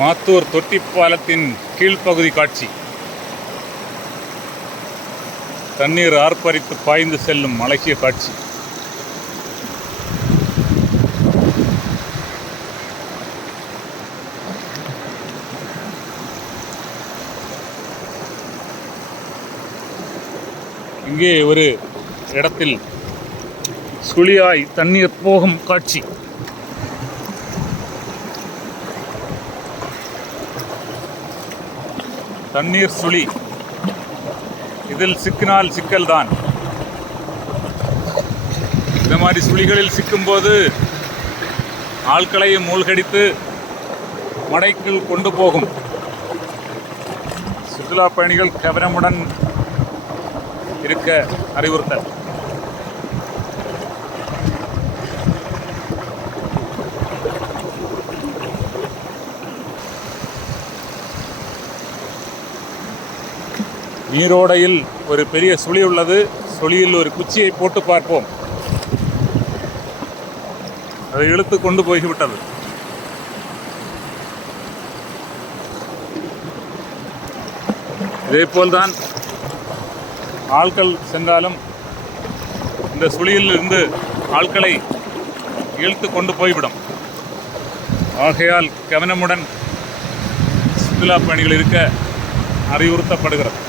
மாத்தூர் தொட்டிப்பாலத்தின் கீழ்ப்பகுதி காட்சி. தண்ணீர் ஆர்ப்பரித்து பாய்ந்து செல்லும் அழகிய காட்சி. இங்கே ஒரு இடத்தில் சுழியாய் தண்ணீர் போகும் காட்சி. தண்ணீர் சுழி. இதில் சிக்கினால் சிக்கல்தான். இந்த மாதிரி சுழிகளில் சிக்கும்போது ஆட்களையும் மூழ்கடித்து மடைக்குள் கொண்டு போகும். சுற்றுலா பயணிகள் கவனமுடன் இருக்க அறிவுறுத்தல். நீரோடையில் ஒரு பெரிய சுழி உள்ளது. சுழியில் ஒரு குச்சியை போட்டு பார்ப்போம். அதை இழுத்து கொண்டு போய்விட்டது. இதேபோல்தான் ஆட்கள் சென்றாலும் இந்த சுழியில் இருந்து ஆட்களை இழுத்து கொண்டு போய்விடும். ஆகையால் கவனமுடன் சுற்றுலா பயணிகள் இருக்க அறிவுறுத்தப்படுகிறது.